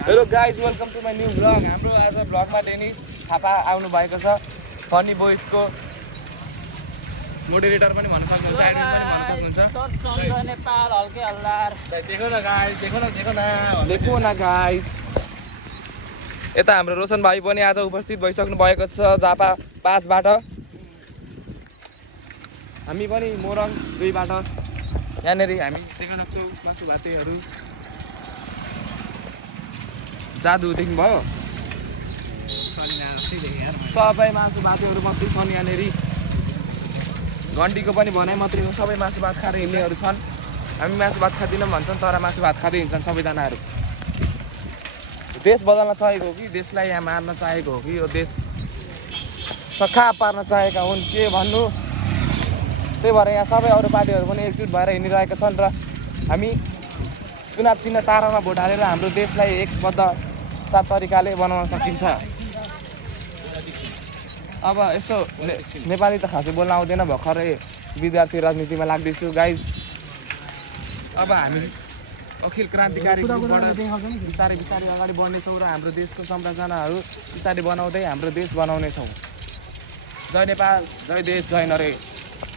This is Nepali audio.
Hello guys welcome to my new vlog. हाम्रो आज भ्लगमा डेनिस थापा आउनु भएको छ। फनी बोइजको मोडरेटर पनि भन्न सक्नुहुन्छ, एडमिन पनि भन्न सक्नुहुन्छ। नेपाल हल्के हल्लार देखो न गाइज, देखो न गाइज। यता हाम्रो रोशन भाइ पनि आज उपस्थित भइसक्नु भएको छ झापा 5 बाट। हामी पनि मोरङ 2 बाट। यहाँनेरि हामी देखन सक्छौँ मासु भातेहरू। जादु देख्नु भयो, सबै मासु भातेहरू मात्रै छन् यहाँनेरि। घन्टीको पनि भनाइ मात्रै हो, सबै मासु भात खाएर हिँड्नेहरू छन्। हामी मासु भात खाँदैनौँ भन्छन् तर मासु भात खाँदै हिँड्छन् सबैजनाहरू। देश बदल्न चाहेको हो कि देशलाई यहाँ मार्न चाहेको हो कि यो देश सखा पार्न चाहेका हुन्, के भन्नु। त्यही भएर यहाँ सबै अरू पार्टीहरू पनि एकजुट भएर हिँडिरहेका छन् र हामी चुनाव चिन्ह तारामा भोट हालेर हाम्रो देशलाई एकबद्ध तरिकाले बनाउन सकिन्छ। अब यसो नेपाली त खासै बोल्न आउँदैन, भर्खरै विद्यार्थी राजनीतिमा लाग्दैछु गाइज। अब हामी अखिल क्रान्तिकारी बिस्तारै बिस्तारै अगाडि बढ्नेछौँ र हाम्रो देशको संरचनाहरू बिस्तारै बनाउँदै हाम्रो देश बनाउनेछौँ। जय नेपाल, जय देश, जय नरेश।